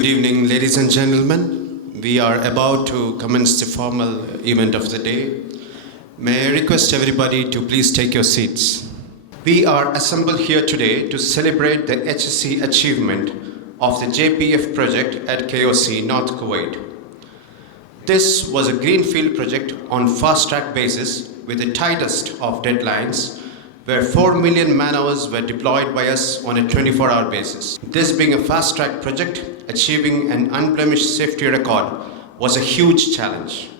Good evening, ladies and gentlemen. We are about to commence the formal event of the day. May I request everybody to please take your seats. We are assembled here today to celebrate the HSE achievement of the JPF project at KOC, North Kuwait. This was a greenfield project on fast-track basis with the tightest of deadlines, where 4 million man-hours were deployed by us on a 24-hour basis. This being a fast-track project, achieving an unblemished safety record was a huge challenge.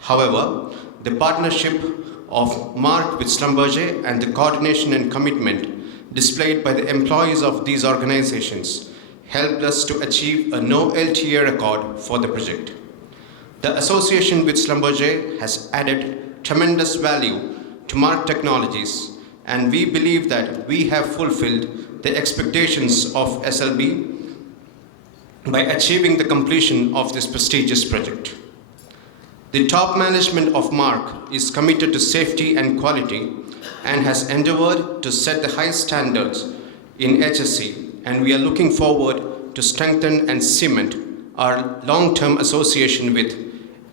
However, the partnership of Mark with Schlumberger and the coordination and commitment displayed by the employees of these organizations helped us to achieve a no LTA record for the project. The association with Schlumberger has added tremendous value to Mark Technologies, and we believe that we have fulfilled the expectations of SLB by achieving the completion of this prestigious project. The top management of Mark is committed to safety and quality and has endeavored to set the highest standards in HSE, and we are looking forward to strengthen and cement our long-term association with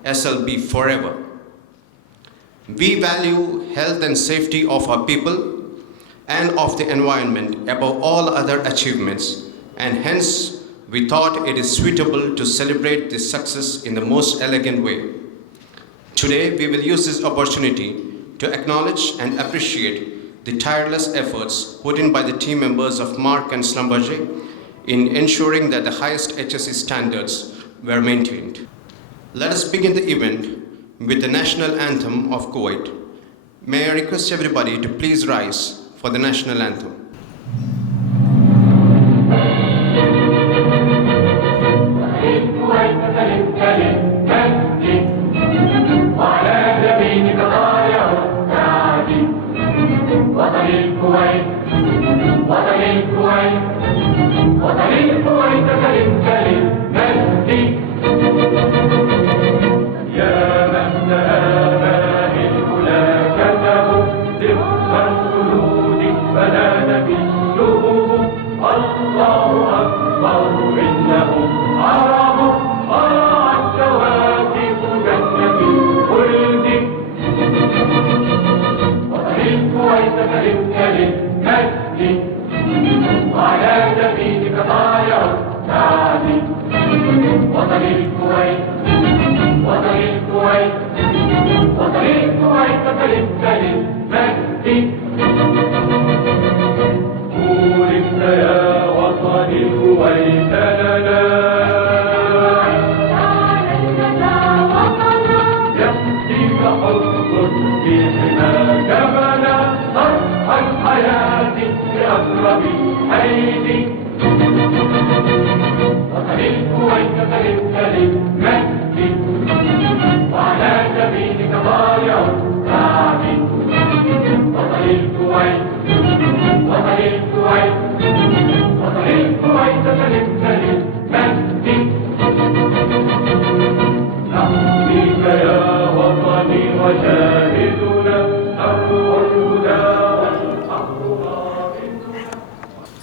SLB forever. We value health and safety of our people and of the environment above all other achievements, and hence we thought it is suitable to celebrate this success in the most elegant way. Today, we will use this opportunity to acknowledge and appreciate the tireless efforts put in by the team members of Mark and Schlumberger in ensuring that the highest HSE standards were maintained. Let us begin the event with the national anthem of Kuwait. May I request everybody to please rise for the national anthem.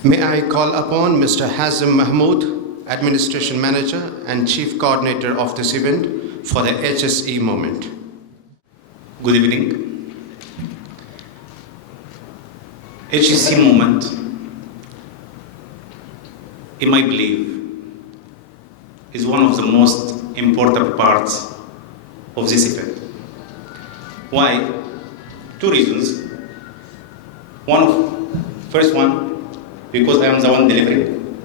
May I call upon Mr. Hazim Mahmood, Administration Manager and Chief Coordinator of this event for the HSE moment. Good evening. HSE moment, in my belief, is one of the most important parts of this event. Why? Two reasons. First one, because I am the one delivering.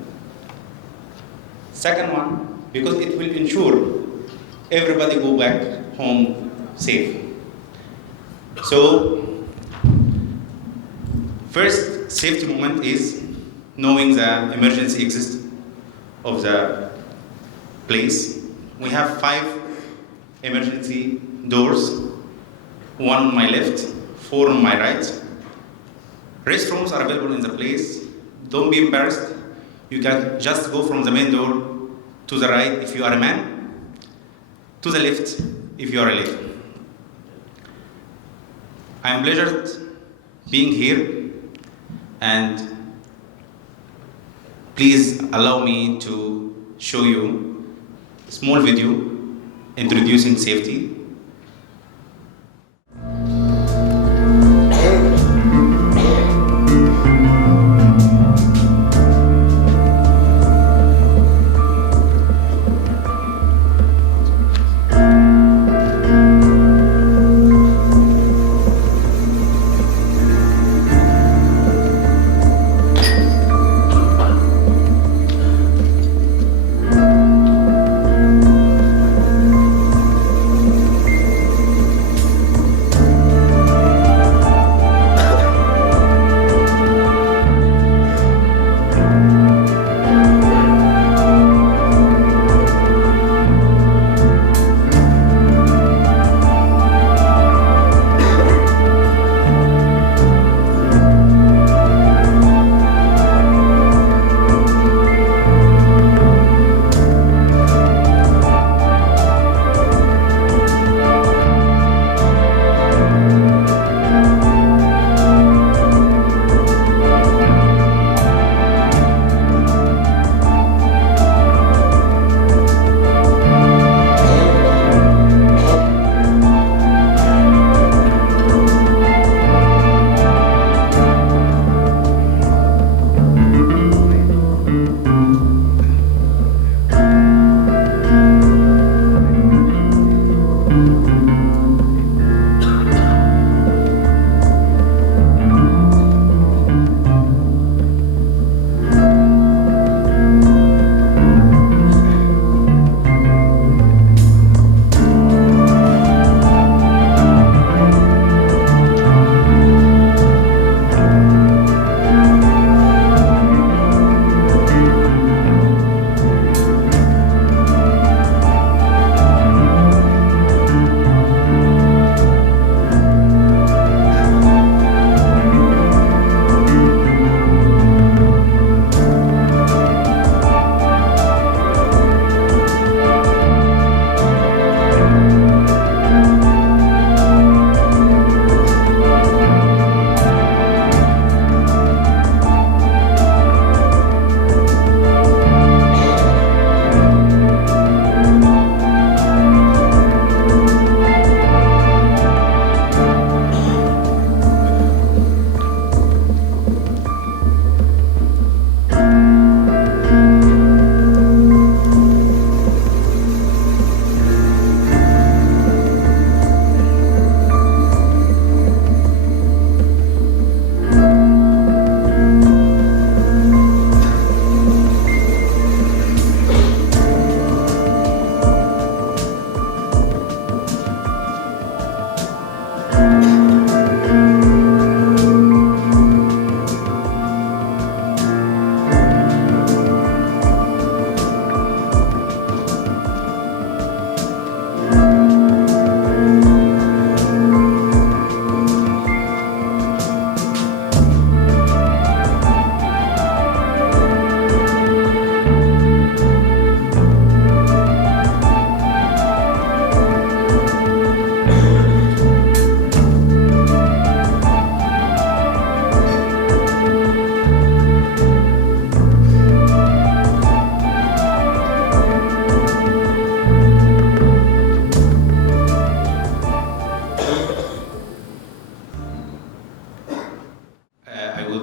Second one, because it will ensure everybody go back home safe. So, first safety moment is knowing the emergency exit of the place. We have 5 emergency doors, 1 on my left, 4 on my right. Restrooms are available in the place. Don't be embarrassed. You can just go from the main door to the right if you are a man, to the left if you are a lady. I am pleasured being here, and please allow me to show you a small video introducing safety.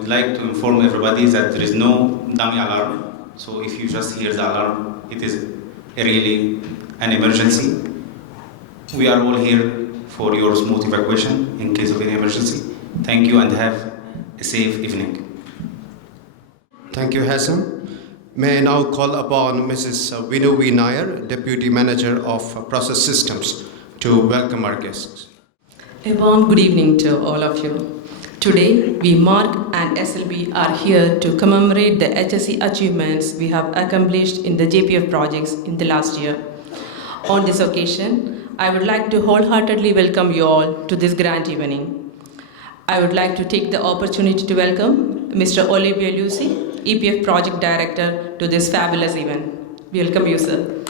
would like to inform everybody that there is no dummy alarm. So if you just hear the alarm, it is really an emergency. We are all here for your smooth evacuation in case of any emergency. Thank you and have a safe evening. Thank you, Hassan. May I now call upon Mrs. Vinu V. Nair, Deputy Manager of Process Systems, to welcome our guests. A warm good evening to all of you. Today, we, Mark and SLB, are here to commemorate the HSE achievements we have accomplished in the JPF projects in the last year. On this occasion, I would like to wholeheartedly welcome you all to this grand evening. I would like to take the opportunity to welcome Mr. Olivier Lucy, EPF Project Director, to this fabulous event. Welcome you, sir.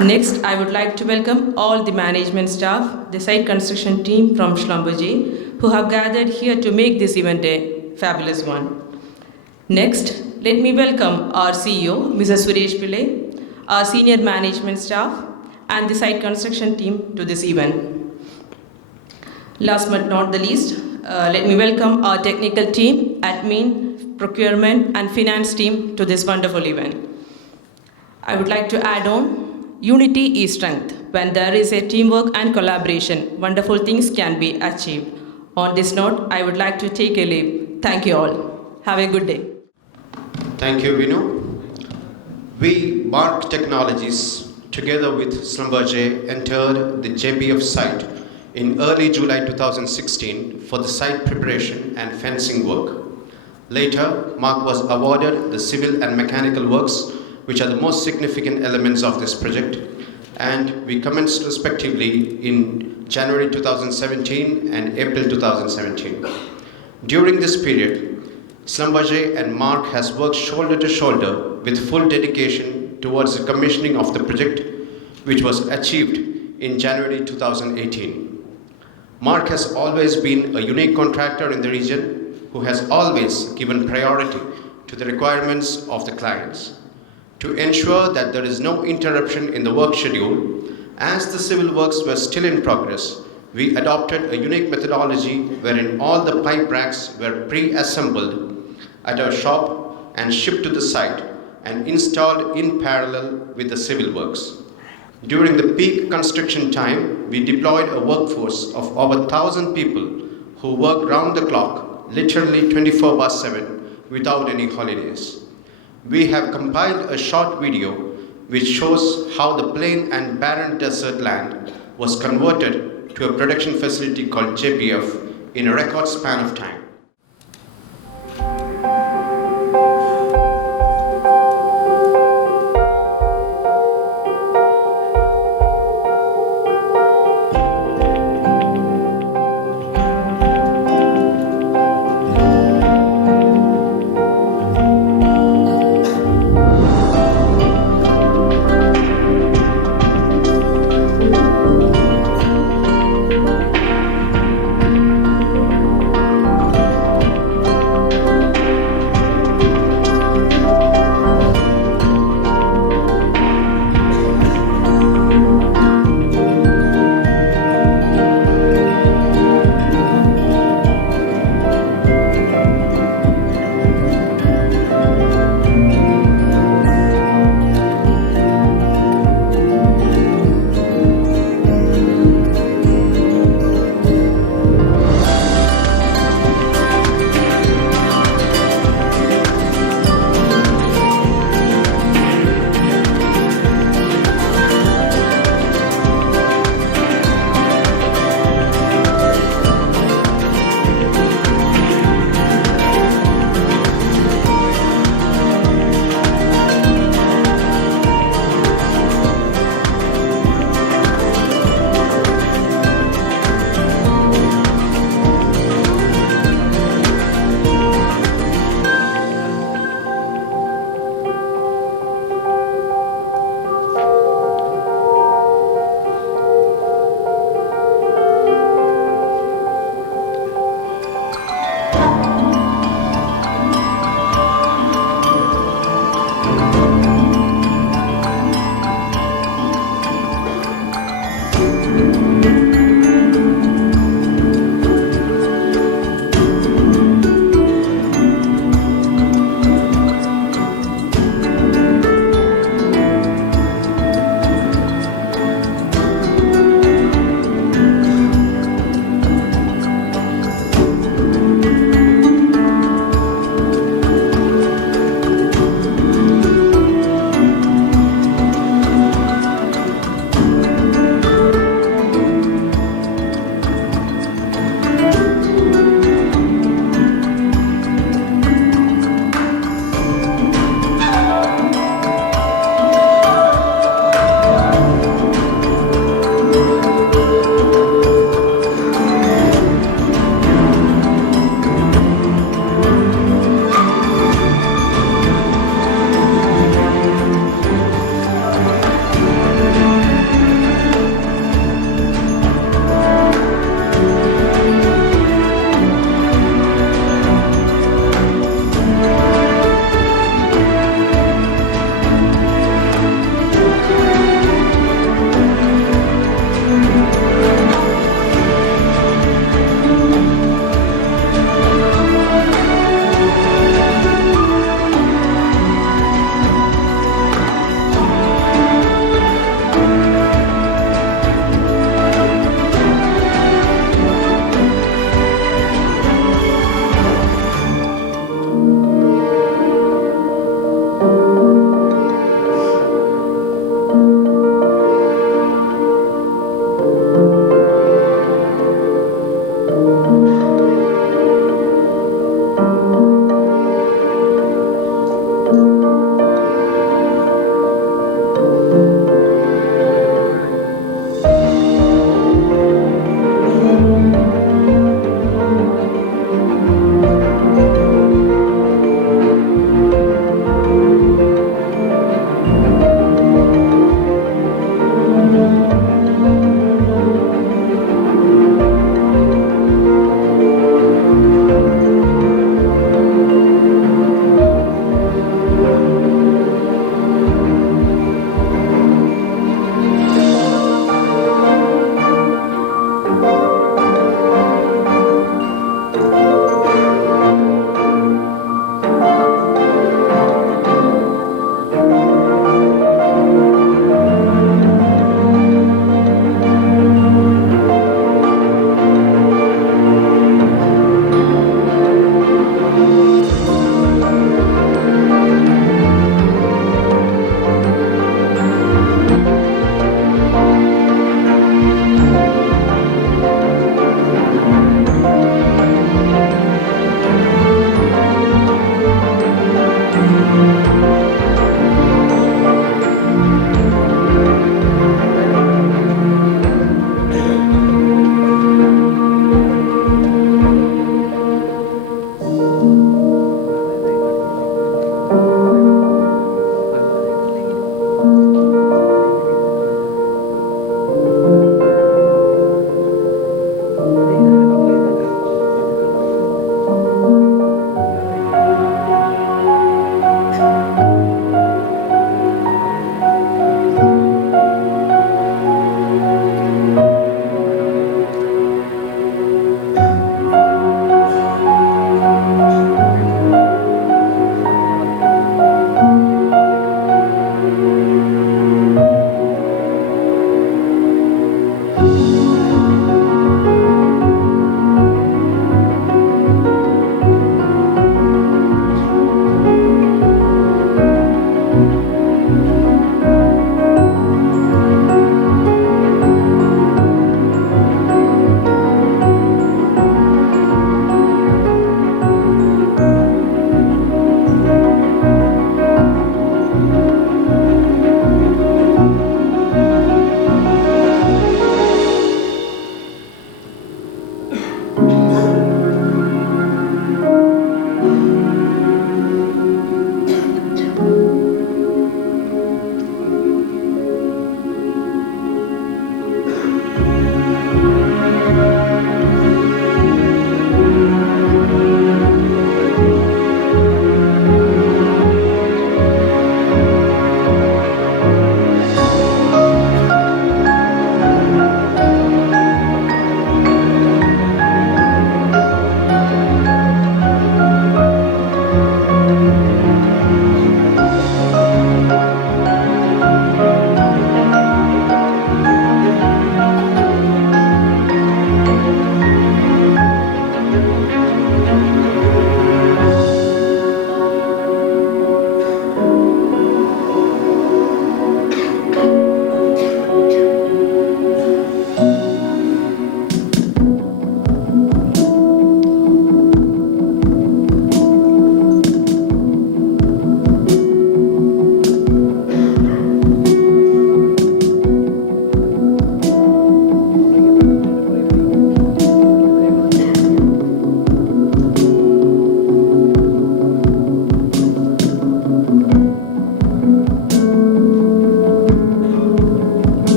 Next, I would like to welcome all the management staff, the site construction team from Schlumberger, who have gathered here to make this event a fabulous one. Next, let me welcome our CEO, Mrs. Suresh Pillai, our senior management staff, and the site construction team to this event. Last but not the least, let me welcome our technical team, admin, procurement, and finance team to this wonderful event. I would like to add on, unity is strength. When there is a teamwork and collaboration, wonderful things can be achieved. On this note, I would like to take a leave. Thank you all. Have a good day. Thank you, Vinu. We, Mark Technologies, together with Schlumberger, entered the JPF site in early July 2016 for the site preparation and fencing work. Later, Mark was awarded the civil and mechanical works, which are the most significant elements of this project, and we commenced respectively in January 2017 and April 2017. During this period, Schlumberger and Mark has worked shoulder to shoulder with full dedication towards the commissioning of the project, which was achieved in January 2018. Mark has always been a unique contractor in the region who has always given priority to the requirements of the clients. To ensure that there is no interruption in the work schedule, as the civil works were still in progress, we adopted a unique methodology wherein all the pipe racks were pre-assembled at our shop and shipped to the site and installed in parallel with the civil works. During the peak construction time, we deployed a workforce of over 1,000 people who worked round the clock, literally 24/7, without any holidays. We have compiled a short video which shows how the plain and barren desert land was converted to a production facility called JPF in a record span of time.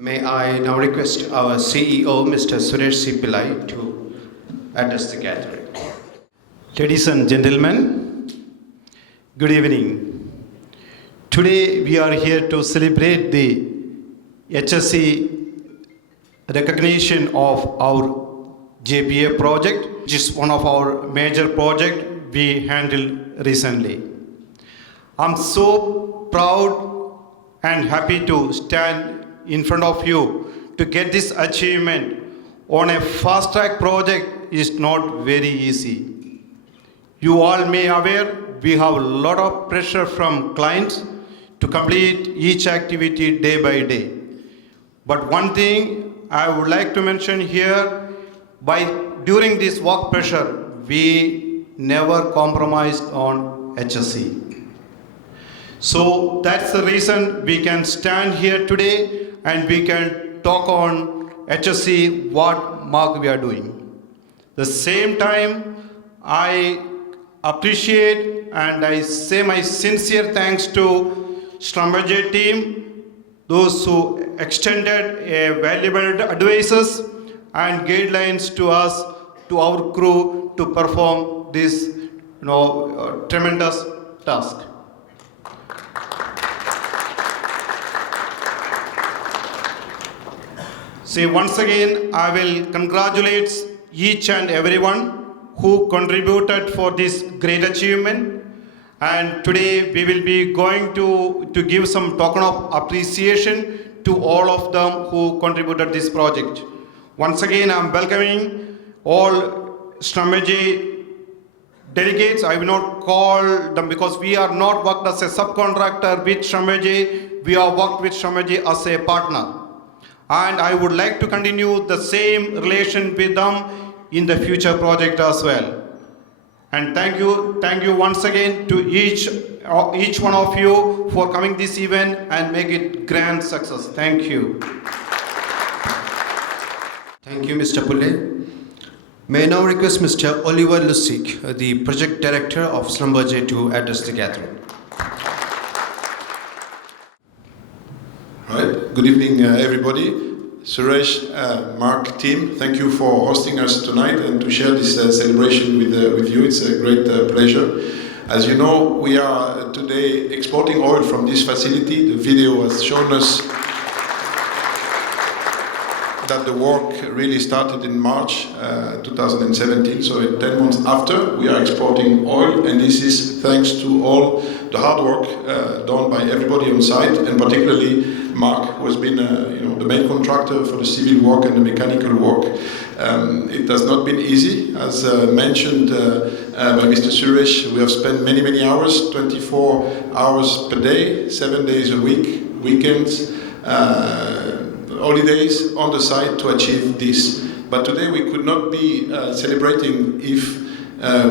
May I now request our CEO, Mr. Suresh C. Pillai, to address the gathering. Ladies and gentlemen, good evening. Today we are here to celebrate the HSE recognition of our JPA project, which is one of our major projects we handled recently. I'm so proud and happy to stand in front of you to get this achievement on a fast track project is not very easy. You all may aware we have a lot of pressure from clients to complete each activity day by day. But one thing I would like to mention here, during this work pressure, we never compromised on HSE. So that's the reason we can stand here today and we can talk on HSE, what mark we are doing. The same time, I appreciate and I say my sincere thanks to Schlumberger team, those who extended a valuable advices and guidelines to us, to our crew, to perform this tremendous task. See, once again, I will congratulate each and everyone who contributed for this great achievement. And today we will be going to give some token of appreciation to all of them who contributed this project. Once again, I'm welcoming all Schlumberger delegates. I will not call them because we are not worked as a subcontractor with Schlumberger. We are worked with Schlumberger as a partner. And I would like to continue the same relation with them in the future project as well. And thank you once again to each one of you for coming this event and make it grand success. Thank you. Thank you, Mr. Pulle. May I now request Mr. Oliver Lusik, the Project Director of Schlumberger, to address the gathering. All right. Good evening, everybody. Suresh, Mark, team, thank you for hosting us tonight and to share this celebration with you. It's a great pleasure. As you know, we are today exporting oil from this facility. The video has shown us that the work really started in March 2017, so 10 months after we are exporting oil, and this is thanks to all the hard work done by everybody on site, and particularly Mark, who has been the main contractor for the civil work and the mechanical work. It has not been easy, as mentioned by Mr. Suresh. We have spent many hours, 24 hours per day, 7 days a week, weekends, holidays on the site to achieve this. But today we could not be celebrating if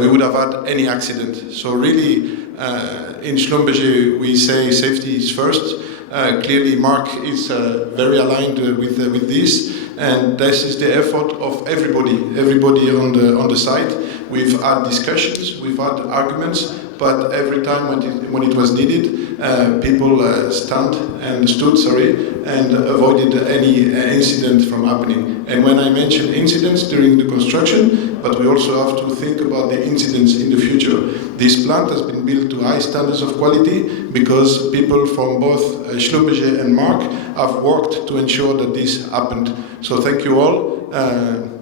we would have had any accident. So really, in Schlumberger, we say safety is first. Clearly, Mark is very aligned with this, and this is the effort of everybody on the site. We've had discussions, we've had arguments, but every time when it was needed, people stood and avoided any incident from happening. And when I mention incidents during the construction, but we also have to think about the incidents in the future. This plant has been built to high standards of quality because people from both Schlumberger and Mark have worked to ensure that this happened. So thank you all,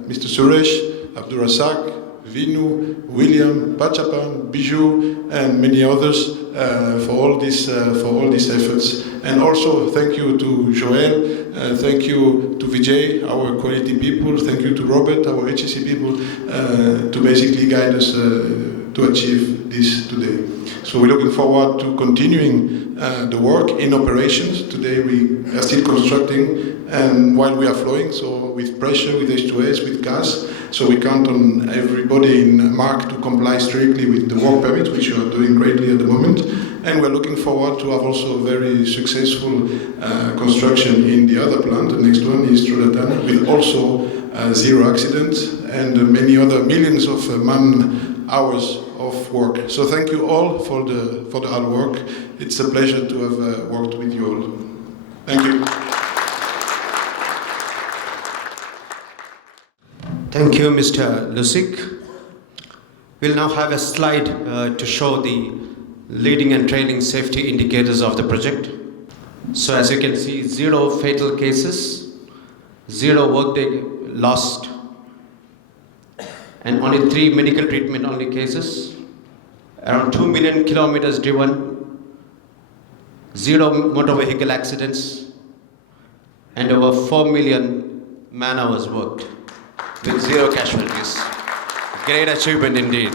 Mr. Suresh, Abdurrazak, Vinu, William, Pachapan, Bijou, and many others for all these efforts. And also thank you to Joel, thank you to Vijay, our quality people, thank you to Robert, our HSE people, to basically guide us to achieve this today. So we're looking forward to continuing the work in operations. Today we are still constructing, and while we are flowing, so with pressure, with H2S, with gas. So we count on everybody in Mark to comply strictly with the work permit, which you are doing greatly at the moment. And we're looking forward to have also a very successful construction in the other plant. The next one is Trodatana, with also zero accidents and many other millions of man hours of work. So thank you all for the hard work. It's a pleasure to have worked with you all. Thank you. Thank you, Mr. Lusik. We'll now have a slide to show the leading and trailing safety indicators of the project. So as you can see, 0 fatal cases, 0 workday lost, and only 3 medical treatment only cases, around 2 million kilometers driven, 0 motor vehicle accidents, and over 4 million man hours worked with 0 casualties. Great achievement indeed.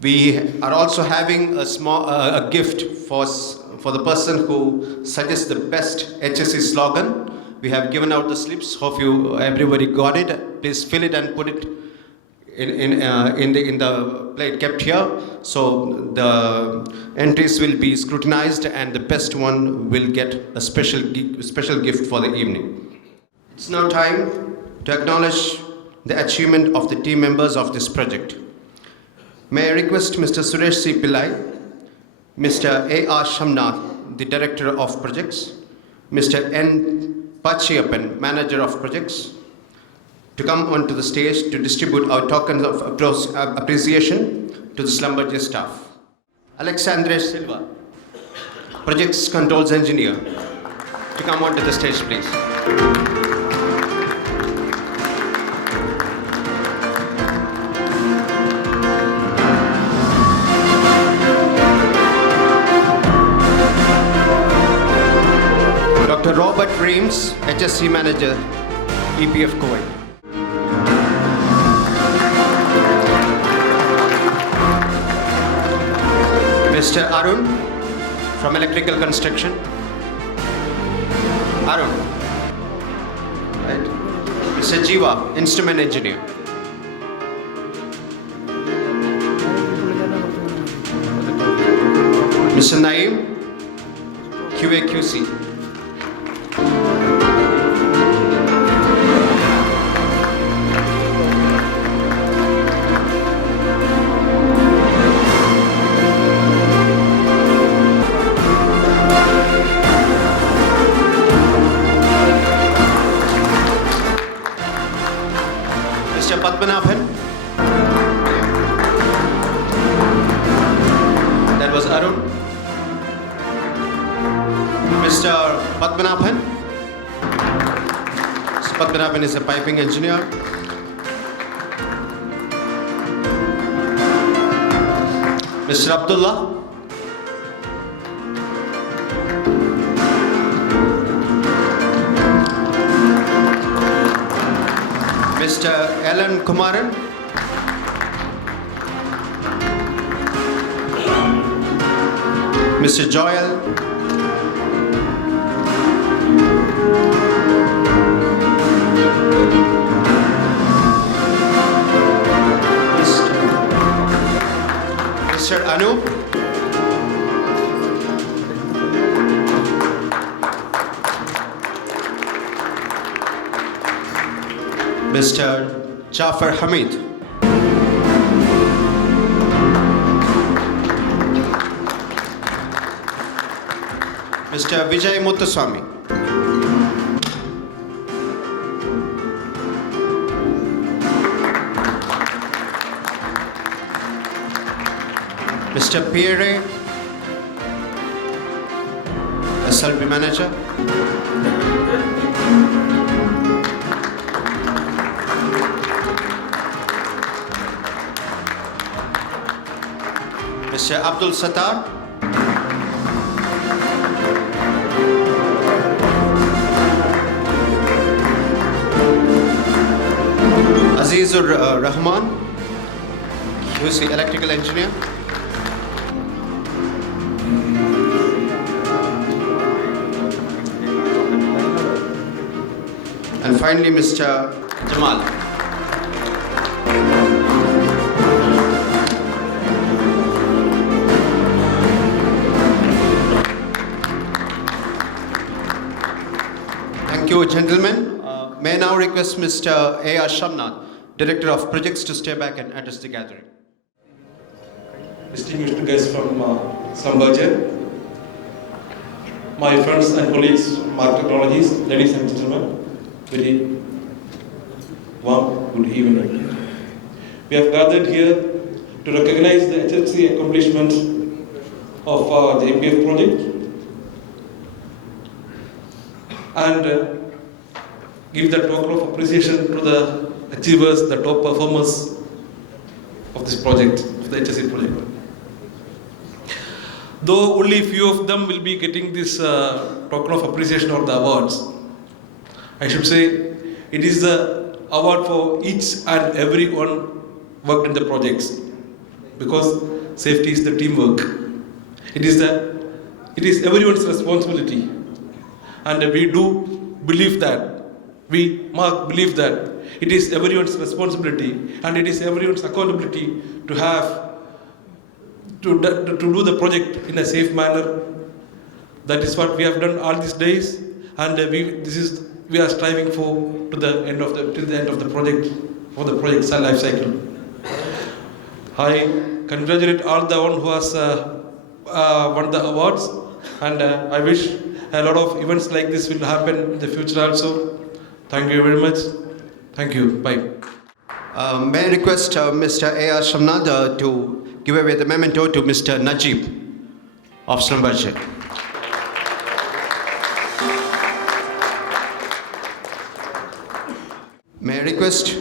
We are also having a gift for the person who suggests the best HSE slogan. We have given out the slips. Hope everybody got it. Please fill it and put it in the plate kept here. So the entries will be scrutinized, and the best one will get a special gift for the evening. It's now time to acknowledge the achievement of the team members of this project. May I request Mr. Suresh C. Pillai, Mr. A.R. Shamnath, the Director of Projects, Mr. N. Pachiyappan, Manager of Projects, to come onto the stage to distribute our tokens of appreciation to the Schlumberger staff. Alexandre Silva, Projects Controls Engineer, to come onto the stage, please. Dr. Robert Reams, HSE Manager, EPF Kuwait. Mr. Arun from Electrical Construction. Arun. Right. Mr. Jiva, Instrument Engineer. Mr. Naeem, QA/QC. Mr. Padmanabhan. That was Arun. Mr. Padmanabhan. Mr. Padmanabhan is a piping engineer. Mr. Abdullah. Mr. Alan Kumaran. Mr. Joel. Mr. Anup. Mr. Jafar Hamid. Mr. Vijay Muthuswamy. Mr. Pierre, SLB Manager. Mr. Abdul Sattar. Azizur Rahman, QC Electrical Engineer. And finally, Mr. Jamal. Thank you, gentlemen. May I now request Mr. A.R. Shamnath, Director of Projects, to stay back and address the gathering. Distinguished guests from Schlumberger, my friends and colleagues, market technologies, ladies and gentlemen, very warm good evening. We have gathered here to recognize the HSE accomplishments of the APF project and give the token of appreciation to the achievers, the top performers of this project, of the HSE project. Though only few of them will be getting this token of appreciation or the awards, I should say it is the award for each and everyone worked in the projects, because safety is the teamwork. It is everyone's responsibility, and we do believe that, believe that it is everyone's responsibility and it is everyone's accountability to have to do the project in a safe manner. That is what we have done all these days, and we are striving for till the end of the project, for the project's life cycle. I congratulate all the one who has won the awards, and I wish a lot of events like this will happen in the future also. Thank you very much. Thank you. Bye. May I request Mr. A.R. Shamnada to give away the memento to Mr. Najib of Schlumberger. May I request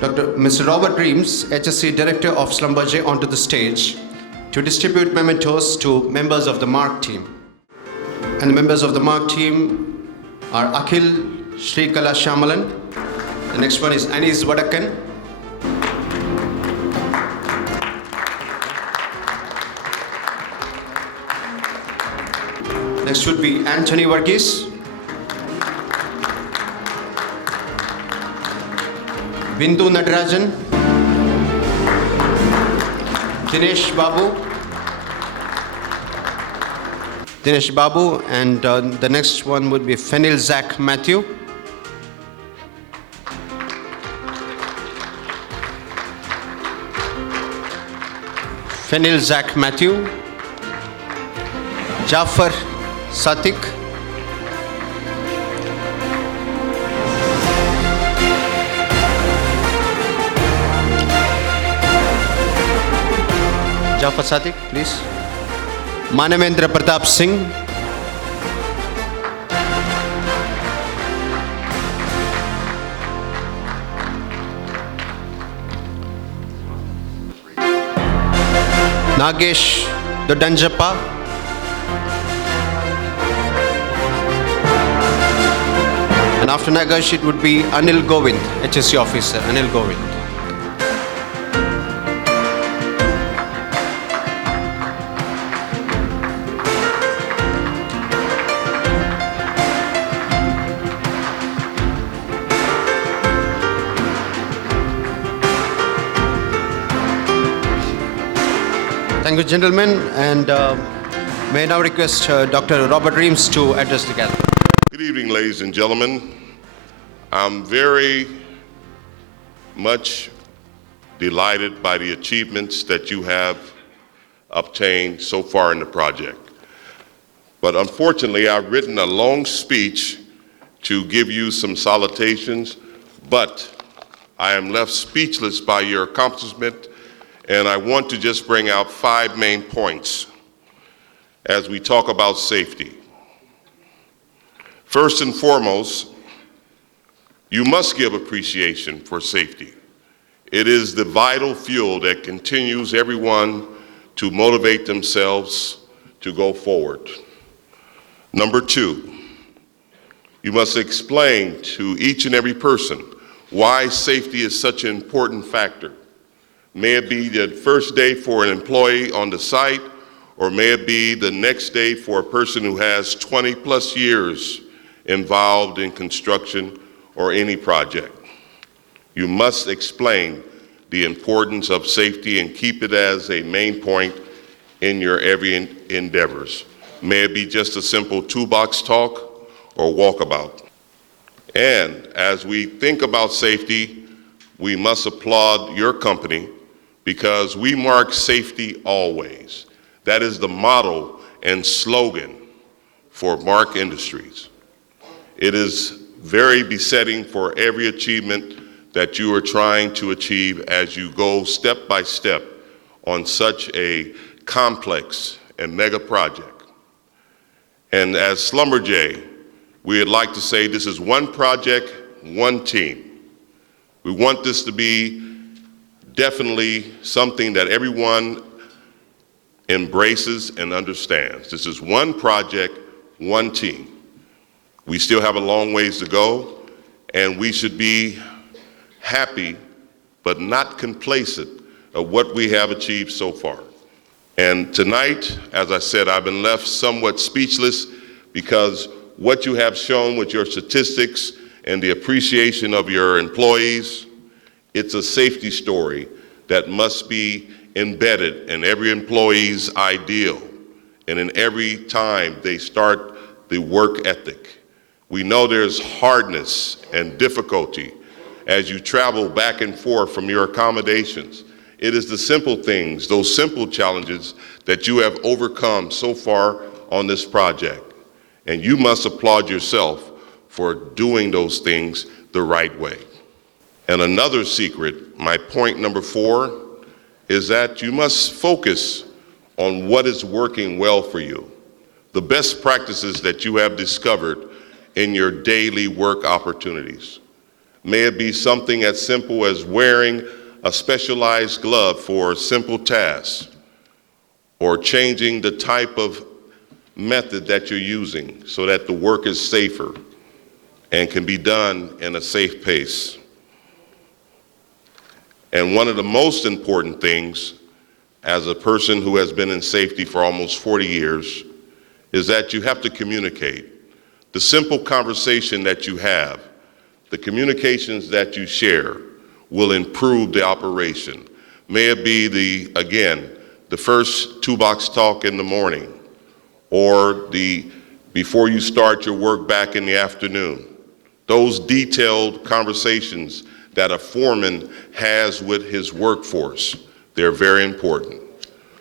Mr. Robert Reams, HSE Director of Schlumberger, onto the stage to distribute mementos to members of the MARC team. And the members of the MARC team are Akhil Shrikala Shamalan. The next one is Anis Vadakan. Next would be Anthony Varghese. Bindu Natarajan. Dinesh Babu, and the next one would be Fenil Zach Matthew. Jafar Satik. Jafar Satik, please. Manavendra Pratap Singh. Nagesh Dodanjapa. And after Nagesh, it would be Anil Govind, HSE officer, Anil Govind. Thank you, gentlemen, and may I now request Dr. Robert Reams to address the gathering. Good evening, ladies and gentlemen. I'm very much delighted by the achievements that you have obtained so far in the project. But unfortunately, I've written a long speech to give you some salutations, but I am left speechless by your accomplishment, and I want to just bring out 5 main points as we talk about safety. First and foremost, you must give appreciation for safety. It is the vital fuel that continues everyone to motivate themselves to go forward. Number 2, you must explain to each and every person why safety is such an important factor. May it be the first day for an employee on the site, or may it be the next day for a person who has 20+ years involved in construction or any project. You must explain the importance of safety and keep it as a main point in your every endeavors. May it be just a simple toolbox talk or walkabout. And as we think about safety, we must applaud your company, because we mark safety always. That is the motto and slogan for MARC Industries. It is very besetting for every achievement that you are trying to achieve as you go step by step on such a complex and mega project. And as Schlumberger, we would like to say this is one project, one team. We want this to be definitely something that everyone embraces and understands. This is one project, one team. We still have a long ways to go, and we should be happy but not complacent of what we have achieved so far. And tonight, as I said, I've been left somewhat speechless because what you have shown with your statistics and the appreciation of your employees, it's a safety story that must be embedded in every employee's ideal and in every time they start the work ethic. We know there's hardness and difficulty as you travel back and forth from your accommodations. It is the simple things, those simple challenges that you have overcome so far on this project. And you must applaud yourself for doing those things the right way. And another secret, my point number 4, is that you must focus on what is working well for you. The best practices that you have discovered in your daily work opportunities. May it be something as simple as wearing a specialized glove for simple tasks, or changing the type of method that you're using so that the work is safer and can be done in a safe pace. And one of the most important things, as a person who has been in safety for almost 40 years, is that you have to communicate. The simple conversation that you have, the communications that you share, will improve the operation. May it be the first toolbox talk in the morning, or before you start your work back in the afternoon. Those detailed conversations that a foreman has with his workforce, they're very important.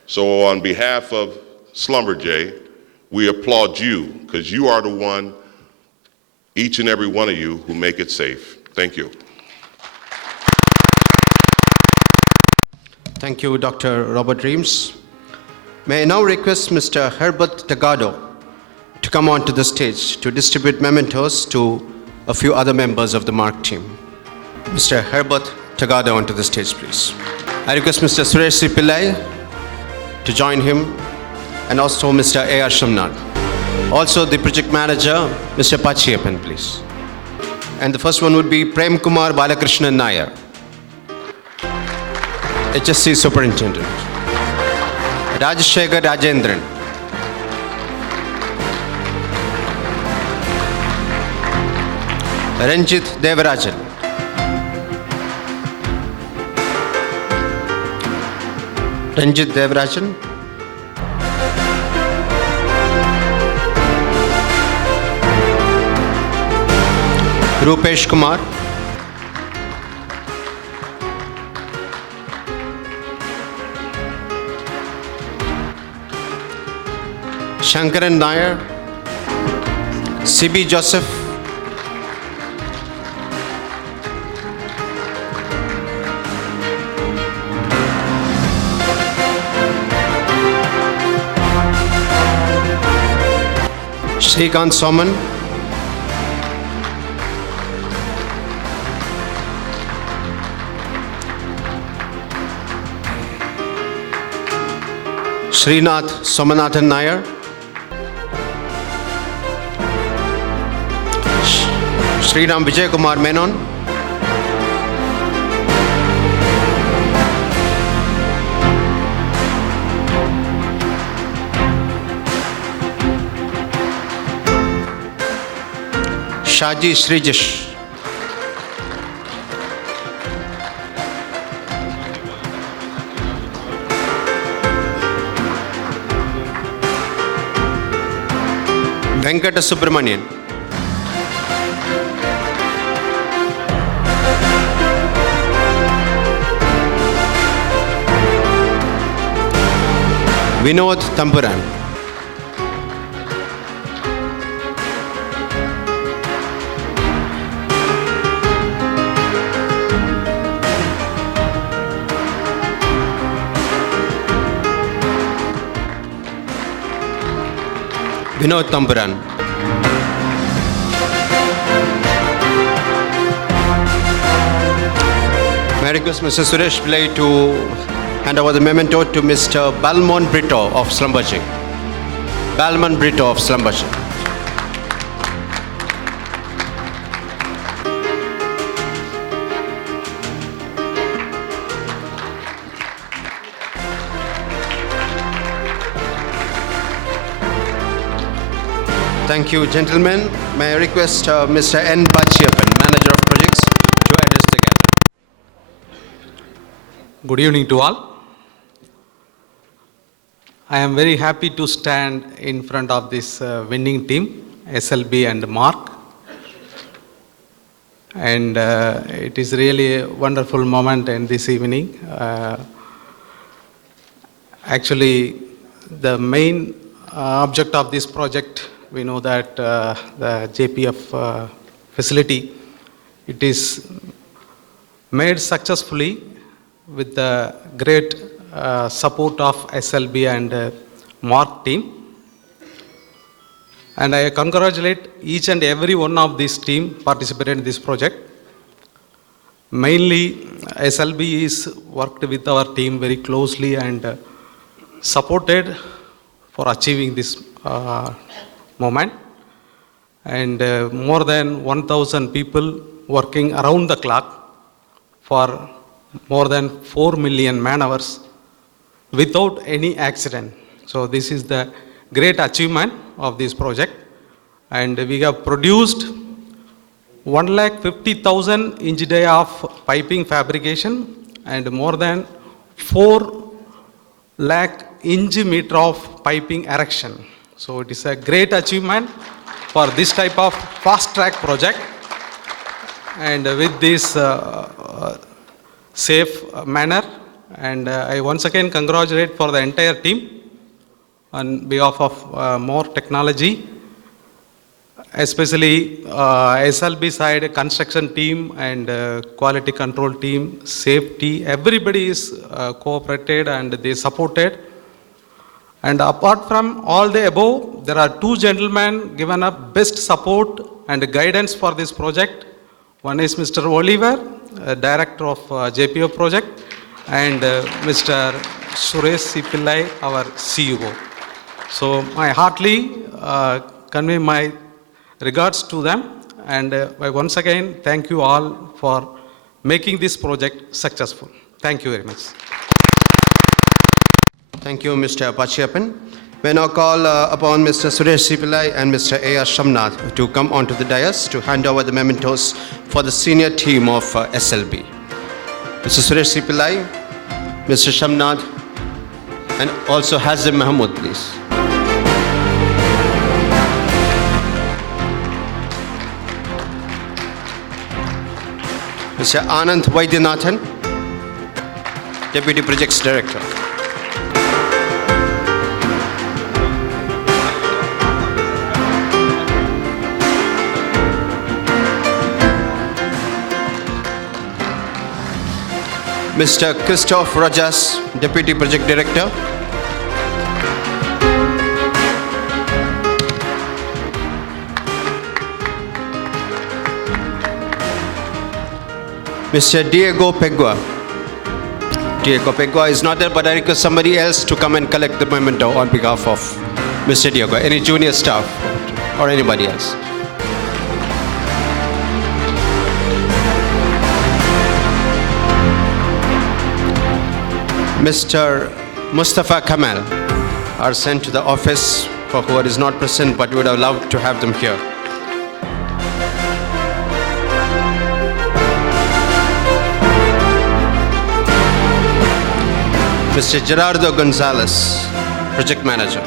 So on behalf of Schlumberger, we applaud you, because you are the one, each and every one of you, who make it safe. Thank you. Thank you, Dr. Robert Reams. May I now request Mr. Herbert Tagado to come onto the stage to distribute mementos to a few other members of the MARC team. Mr. Herbert Tagado onto the stage, please. I request Mr. Suresh Pillai to join him, and also Mr. A.R. Shamnad. Also the project manager, Mr. Pachiyappan, please. And the first one would be Prem Kumar Balakrishnan Nair, HSE Superintendent. Rajshekhar Rajendran. Ranjit Devarajan. Ranjit Devarajan. Rupesh Kumar. Shankaran Nair. C.B. Joseph. Shrikant Soman. Srinath Somanathan Nair. Sriram Vijay Kumar Menon. Shaji Srijesh. Venkata Subramanian. Vinod Tampuran. Vinod Tamburan. May I request Mr. Suresh Pillai to hand over the memento to Mr. Balmon Brito of Slumberjee. Balmon Brito of Slumberjee. Thank you, gentlemen. May I request Mr. N. Bachiappan, Manager of Projects, to address the gathering. Good evening to all. I am very happy to stand in front of this winning team, SLB and Mark. And it is really a wonderful moment in this evening. Actually, the main object of this project, we know that the JPF facility, it is made successfully with the great support of SLB and Mark team. And I congratulate each and every one of this team participated in this project. Mainly, SLB is worked with our team very closely and supported for achieving this moment. And more than 1,000 people working around the clock for more than 4 million man-hours without any accident. So this is the great achievement of this project. And we have produced 150,000 inch day of piping fabrication and more than 4 lakh inch meter of piping erection. So it is a great achievement for this type of fast track project. And with this safe manner, and I once again congratulate for the entire team on behalf of More Technology, especially SLB side, construction team and quality control team, safety, everybody is cooperated and they supported. And apart from all the above, there are 2 gentlemen given up best support and guidance for this project. One is Mr. Oliver, Director of JPO project, and Mr. Suresh C. Pillai, our CEO. So I heartily convey my regards to them, and I once again thank you all for making this project successful. Thank you very much. Thank you, Mr. Bachiappan. We now call upon Mr. Suresh C. Pillai and Mr. A.R. Shamnath to come onto the dais to hand over the mementos for the senior team of SLB. Mr. Suresh C. Pillai, Mr. Shamnath, and also Hazim Mahmood, please. Mr. Anand Vaidyanathan, Deputy Projects Director. Mr. Christoph Rajas, Deputy Project Director. Mr. Diego Pegua. Diego Pegua is not there, but I request somebody else to come and collect the memento on behalf of Mr. Diego. Any junior staff or anybody else. Mr. Mustafa Kamal are sent to the office for whoever is not present, but we would have loved to have them here. Mr. Gerardo Gonzalez, Project Manager.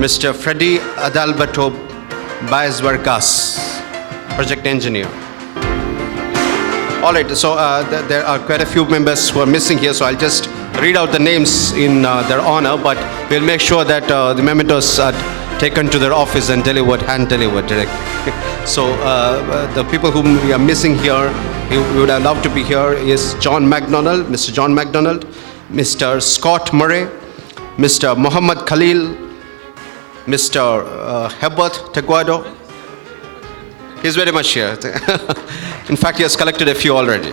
Mr. Freddy Adalberto Baez Vargas, Project Engineer. All right, so there are quite a few members who are missing here, so I'll just read out the names in their honor, but we'll make sure that the mementos are taken to their office and delivered, hand delivered directly. So the people whom we are missing here he would have loved to be here is John McDonald, Mr. John McDonald, Mr. Scott Murray, Mr. Muhammad Khalil, Mr. Herbert Teguado. He's very much here. In fact, he has collected a few already.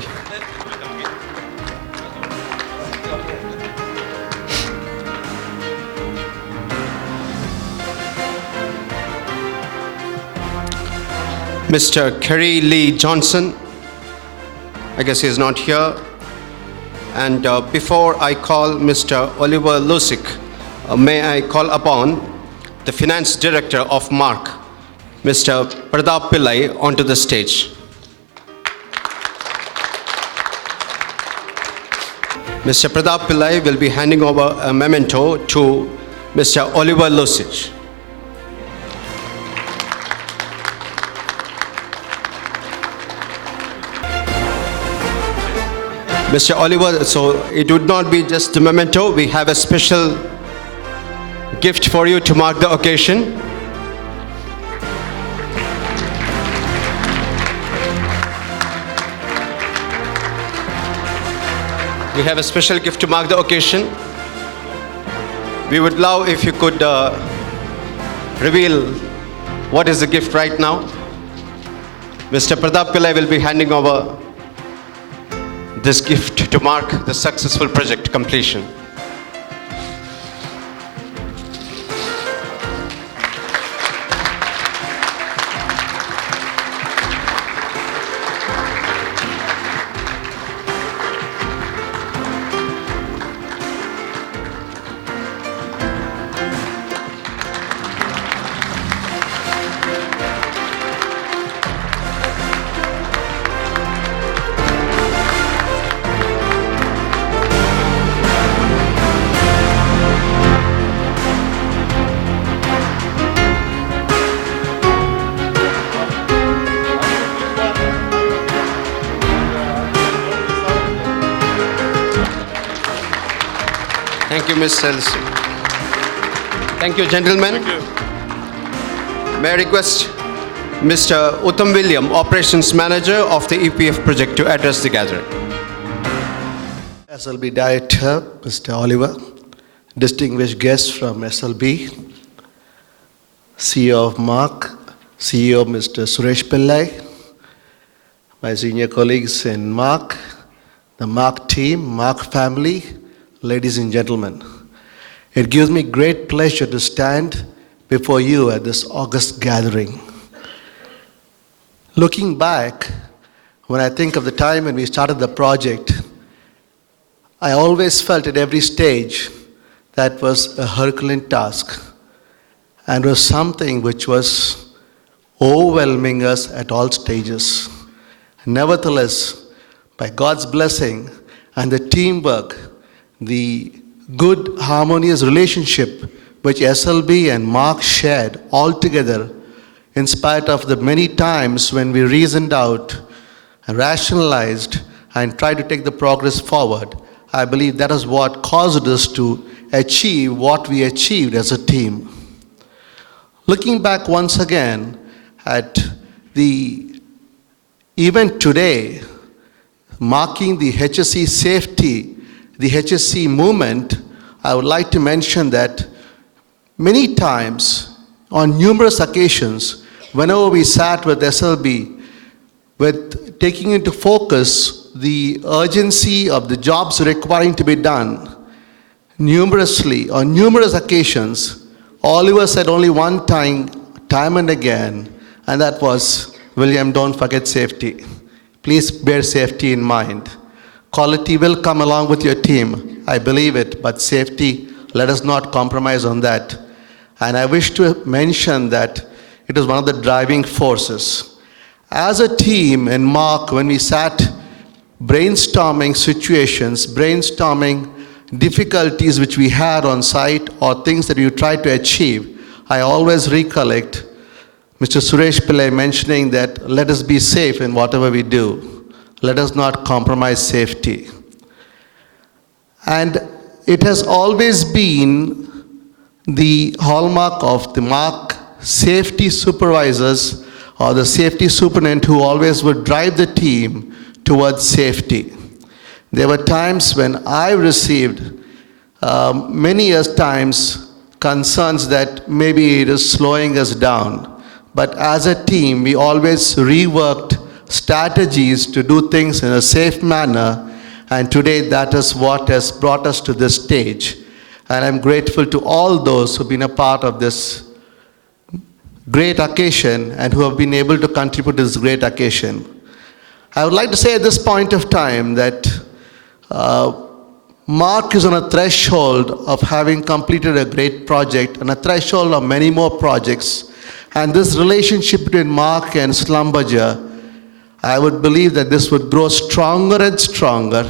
Mr. Kerry Lee Johnson, I guess he is not here. And before I call Mr. Oliver Lusick, may I call upon the Finance Director of MARC, Mr. Pradap Pillai, onto the stage. Mr. Pradap Pillai will be handing over a memento to Mr. Oliver Lusick. Mr. Oliver, so it would not be just a memento. We have a special gift for you to mark the occasion. We have a special gift to mark the occasion. We would love if you could reveal what is the gift right now. Mr. Pradap Pillai will be handing over this gift to mark the successful project completion. Thank you, Ms. Selson. Thank you, gentlemen. Thank you. May I request Mr. Uttam William, Operations Manager of the EPF project, to address the gathering. SLB Director, Mr. Oliver, distinguished guests from SLB, CEO of MARC, CEO Mr. Suresh Pillai, my senior colleagues in MARC, the MARC team, MARC family, ladies and gentlemen. It gives me great pleasure to stand before you at this August gathering. Looking back, when I think of the time when we started the project, I always felt at every stage that was a Herculean task and was something which was overwhelming us at all stages. Nevertheless, by God's blessing and the teamwork, the good harmonious relationship which SLB and MARC shared all together, in spite of the many times when we reasoned out, rationalized, and tried to take the progress forward, I believe that is what caused us to achieve what we achieved as a team. Looking back once again at the event today, marking the HSE safety, the HSE movement, I would like to mention that many times, on numerous occasions, whenever we sat with SLB, with taking into focus the urgency of the jobs requiring to be done, on numerous occasions, Oliver said only one time and again, and that was, William, don't forget safety. Please bear safety in mind. Quality will come along with your team, I believe it, but safety, let us not compromise on that. And I wish to mention that it is one of the driving forces. As a team in MARC, when we sat brainstorming situations, brainstorming difficulties which we had on site or things that we tried to achieve, I always recollect Mr. Suresh Pillai mentioning that let us be safe in whatever we do. Let us not compromise safety. And it has always been the hallmark of the MARC safety supervisors or the safety superintendent who always would drive the team towards safety. There were times when I received many times concerns that maybe it is slowing us down. But as a team, we always reworked strategies to do things in a safe manner, and today that is what has brought us to this stage. And I'm grateful to all those who've been a part of this great occasion and who have been able to contribute to this great occasion. I would like to say at this point of time that Mark is on a threshold of having completed a great project and a threshold of many more projects. And this relationship between Mark and Schlumberger, I would believe that this would grow stronger and stronger,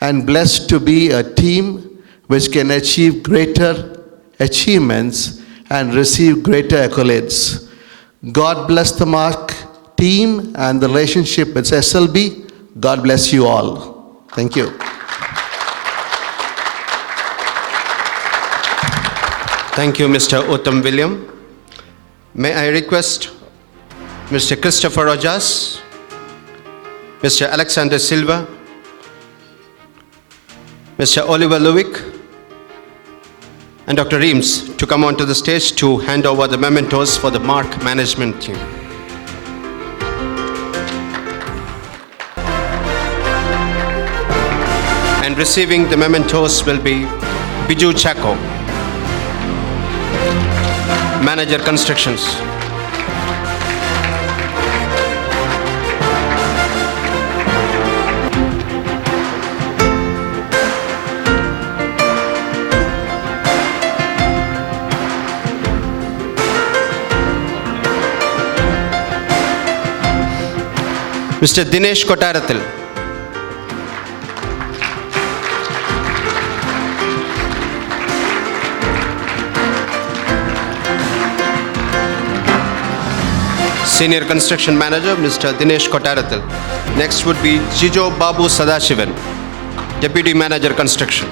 and blessed to be a team which can achieve greater achievements and receive greater accolades. God bless the Mark team and the relationship with SLB. God bless you all. Thank you. Thank you, Mr. Uttam William. May I request Mr. Christopher Rojas, Mr. Alexander Silva, Mr. Oliver Lewick, and Dr. Reams to come onto the stage to hand over the mementos for the Mark management team. And receiving the mementos will be Biju Chako, Manager Constructions. Mr. Dinesh Kotarathil. Senior Construction Manager, Mr. Dinesh Kotarathil. Next would be Jijo Babu Sadashivan, Deputy Manager Construction.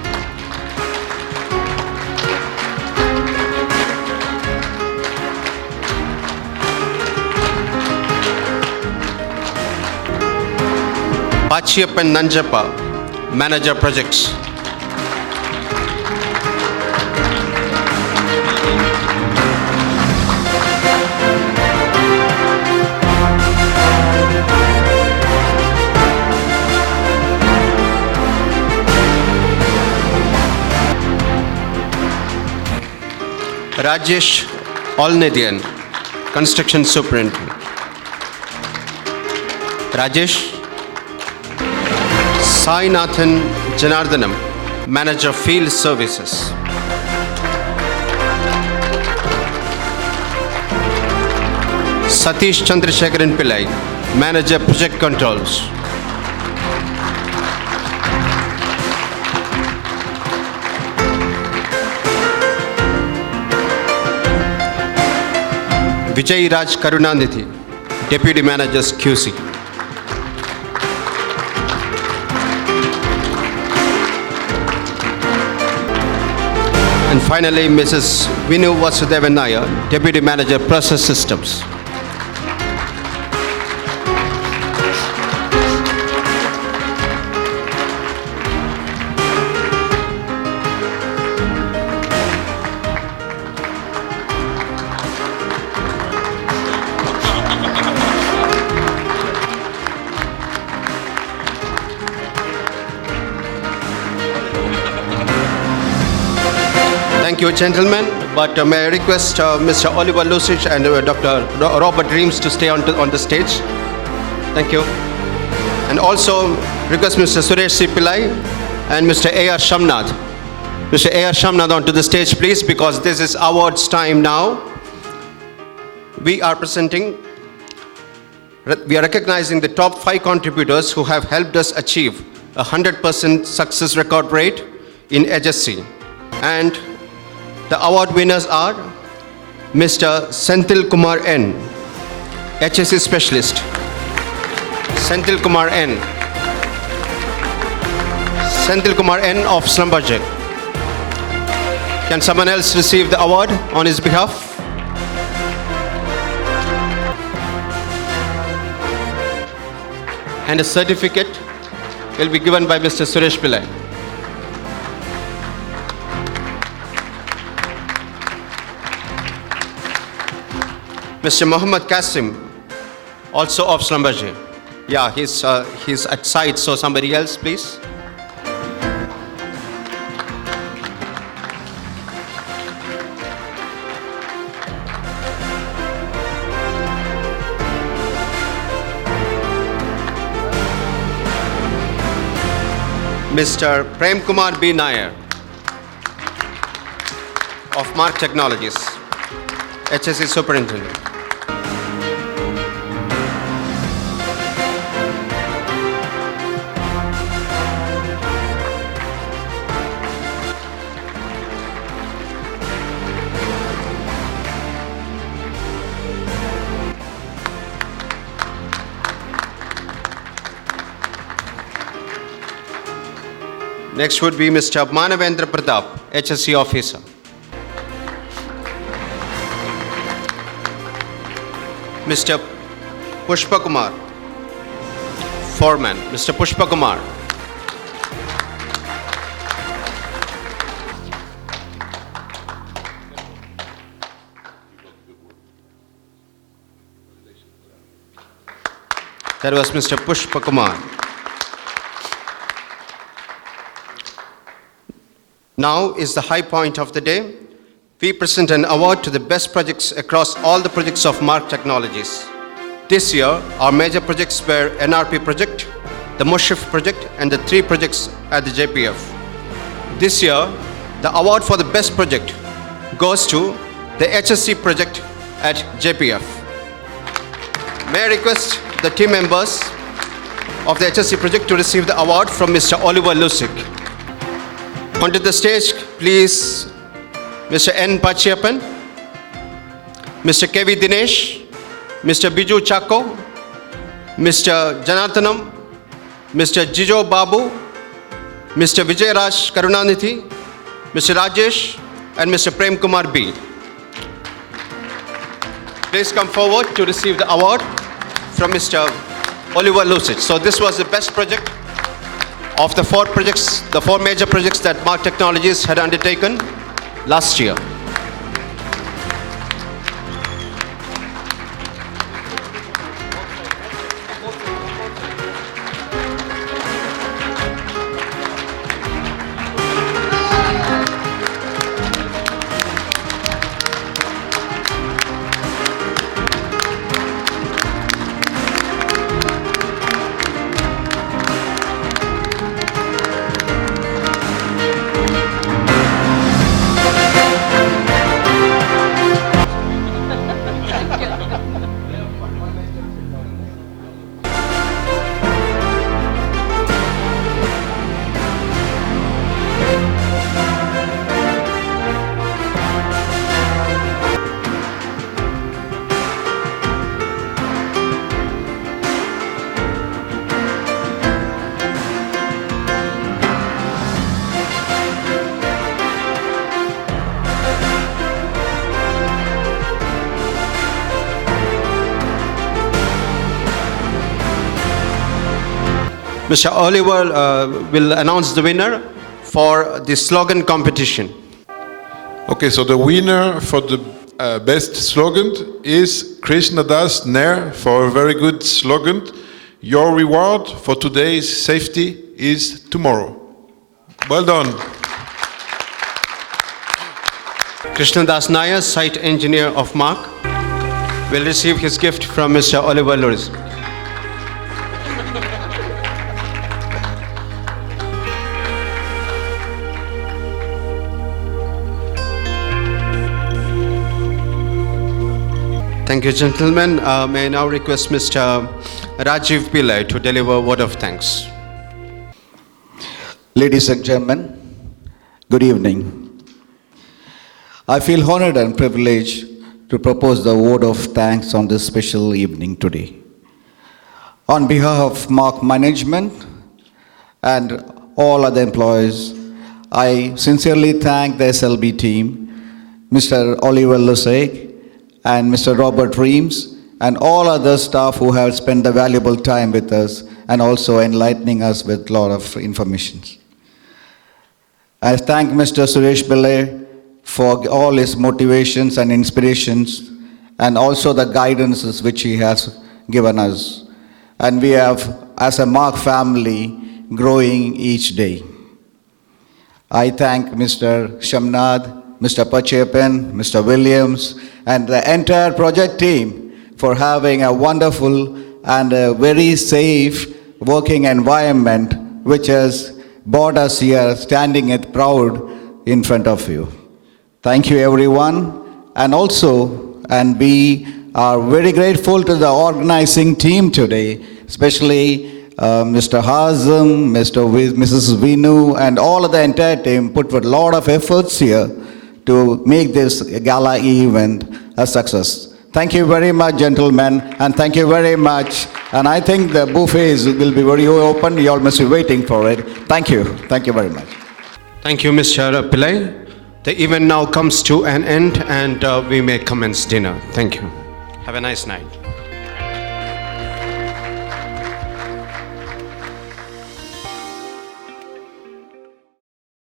Pachiyappan Nanjappa, Manager Projects. Rajesh Olnedian, Construction Superintendent. Rajesh. Sainathan Janardhanam, Manager Field Services. Satish Chandrasekharan Pillai, Manager Project Controls. Vijay Raj Karunanidhi, Deputy Managers QC. And finally, Mrs. Vinu Vasudevan Nair, Deputy Manager Process Systems. Thank you, gentlemen. But may I request Mr. Oliver Lusich and Dr. Robert Reams to stay on the stage. Thank you. And also request Mr. Suresh C. Pillai and Mr. A.R. Shamnath. Mr. A.R. Shamnath onto the stage, please, because this is awards time now. We are recognizing the top 5 contributors who have helped us achieve a 100% success record rate in HSE. And the award winners are Mr. Senthil Kumar N, HSE Specialist. Senthil Kumar N. Senthil Kumar N of Schlumberger. Can someone else receive the award on his behalf? and a certificate will be given by Mr. Suresh Pillai. Mr. Mohammed Qasim, also of Schlumberger. Yeah, he's at side, so somebody else, please. Mr. Prem Kumar B. Nair of Mark Technologies, HSE Superintendent. Next would be Mr. Manavendra Pratap, HSE officer. Mr. Pushpa Kumar, foreman. Mr. Pushpa Kumar. That was Mr. Pushpa Kumar. Now is the high point of the day. We present an award to the best projects across all the projects of Mark Technologies. This year, our major projects were NRP project, the Mushif project, and the 3 projects at the JPF. This year, the award for the best project goes to the HSE project at JPF. May I request the team members of the HSE project to receive the award from Mr. Oliver Lusik. Onto the stage, please, Mr. N. Pachiappan, Mr. KV Dinesh, Mr. Biju Chako, Mr. Janathanam, Mr. Jijo Babu, Mr. Vijay Raj Karunanidhi, Mr. Rajesh, and Mr. Prem Kumar B. Please come forward to receive the award from Mr. Oliver Lusik. So this was the best project of the 4 projects, the 4 major projects that Mark Technologies had undertaken last year. Mr. Oliver will announce the winner for the slogan competition. Okay, so the winner for the best slogan is Krishna Das Nair for a very good slogan. Your reward for today's safety is tomorrow. Well done. Krishna Das Nair, site engineer of Mark, will receive his gift from Mr. Oliver Louris. Thank you, gentlemen. May I now request Mr. Rajiv Pillai to deliver a word of thanks. Ladies and gentlemen, good evening. I feel honored and privileged to propose the word of thanks on this special evening today. On behalf of Mark Management and all other employees, I sincerely thank the SLB team, Mr. Oliver Lusek, and Mr. Robert Reams, and all other staff who have spent the valuable time with us and also enlightening us with a lot of information. I thank Mr. Suresh Pillai for all his motivations and inspirations, and also the guidances which he has given us. And we have, as a Mark family, growing each day. I thank Mr. Shamnad, Mr. Pachepan, Mr. Williams, and the entire project team for having a wonderful and a very safe working environment which has brought us here standing it proud in front of you. Thank you everyone. And we are very grateful to the organizing team today, especially Mr. Hazem, Mrs. Vinu, and all of the entire team put a lot of efforts here to make this gala event a success. Thank you very much, gentlemen, and thank you very much. And I think the buffets will be very open. You all must be waiting for it. Thank you. Thank you very much. Thank you, Mr. Pillai. The event now comes to an end and we may commence dinner. Thank you. Have a nice night.